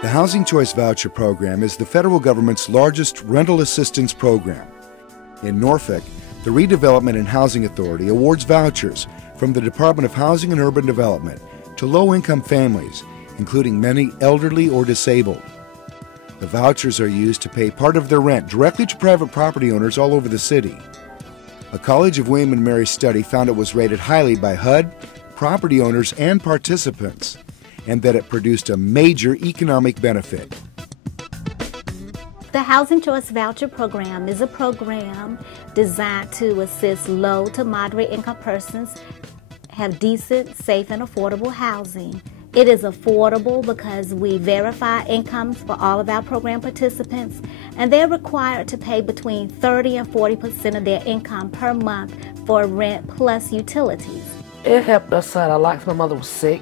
The Housing Choice Voucher Program is the federal government's largest rental assistance program. In Norfolk, the Redevelopment and Housing Authority awards vouchers from the Department of Housing and Urban Development to low-income families, including many elderly or disabled. The vouchers are used to pay part of their rent directly to private property owners all over the city. A College of William & Mary study found it was rated highly by HUD, property owners, and participants, and that it produced a major economic benefit. The Housing Choice Voucher Program is a program designed to assist low to moderate income persons have decent, safe, and affordable housing. It is affordable because we verify incomes for all of our program participants, and they're required to pay between 30 and 40% of their income per month for rent plus utilities. It helped us out a lot. My mother was sick,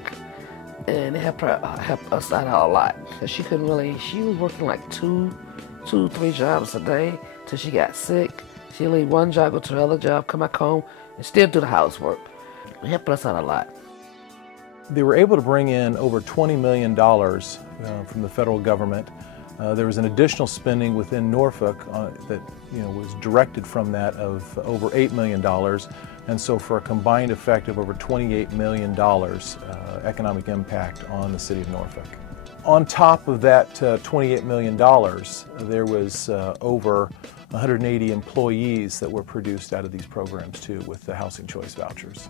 and it helped us out a lot. Cause she was working like two, 3 jobs a day till she got sick. She'd leave one job, go to the other job, come back home, and still do the housework. It helped us out a lot. They were able to bring in over $20 million from the federal government. There was an additional spending within Norfolk that was directed from that of over $8 million, and so for a combined effect of over $28 million economic impact on the city of Norfolk. On top of that $28 million, there was over 180 employees that were produced out of these programs too, with the Housing Choice Vouchers.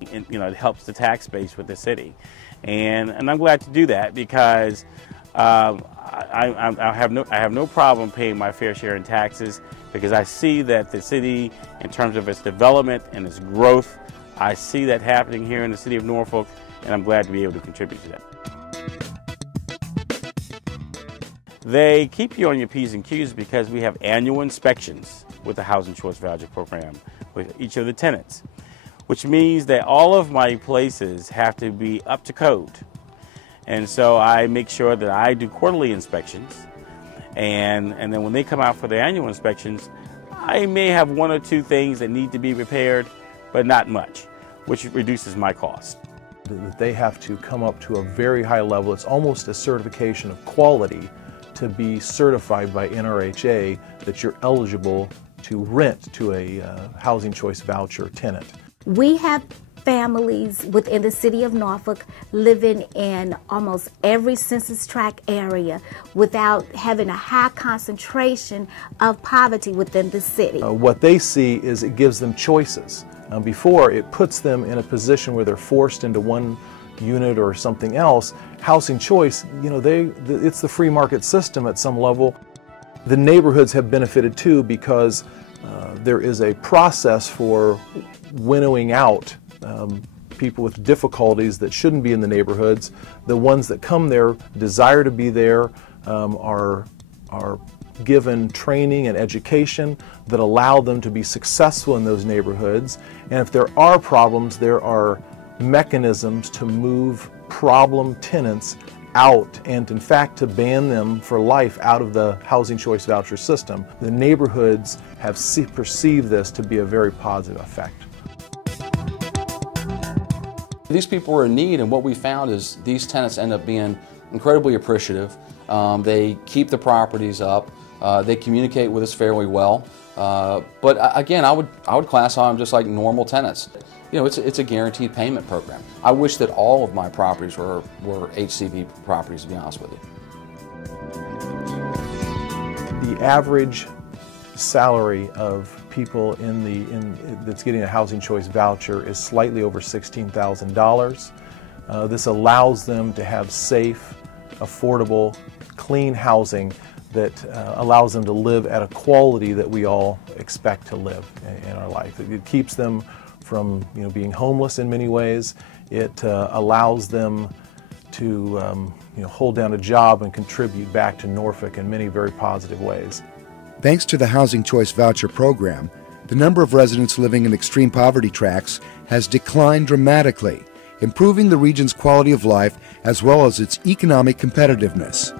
It helps the tax base with the city, and I'm glad to do that because I have no problem paying my fair share in taxes, because I see that the city, in terms of its development and its growth, I see that happening here in the city of Norfolk, and I'm glad to be able to contribute to that. They keep you on your P's and Q's because we have annual inspections with the Housing Choice Voucher Program with each of the tenants, which means that all of my places have to be up to code. And so I make sure that I do quarterly inspections, and then when they come out for the annual inspections, I may have 1 or 2 things that need to be repaired, but not much, which reduces my cost. They have to come up to a very high level. It's almost a certification of quality to be certified by NRHA that you're eligible to rent to a Housing Choice Voucher tenant. We have families within the city of Norfolk living in almost every census tract area without having a high concentration of poverty within the city. What they see is it gives them choices. Before, it puts them in a position where they're forced into one unit or something else. Housing Choice, it's the free market system at some level. The neighborhoods have benefited too, because there is a process for winnowing out people with difficulties that shouldn't be in the neighborhoods. The ones that come there desire to be there, are given training and education that allow them to be successful in those neighborhoods. And if there are problems, there are mechanisms to move problem tenants out, and in fact to ban them for life out of the Housing Choice Voucher system. The neighborhoods have perceived this to be a very positive effect. These people were in need, and what we found is these tenants end up being incredibly appreciative. They keep the properties up. They communicate with us fairly well. But again, I would classify them just like normal tenants. It's a guaranteed payment program. I wish that all of my properties were HCV properties, to be honest with you. The average salary of people that's getting a Housing Choice Voucher is slightly over $16,000. This allows them to have safe, affordable, clean housing that allows them to live at a quality that we all expect to live in our life. It keeps them from being homeless in many ways. It allows them to hold down a job and contribute back to Norfolk in many very positive ways. Thanks to the Housing Choice Voucher Program, the number of residents living in extreme poverty tracts has declined dramatically, improving the region's quality of life as well as its economic competitiveness.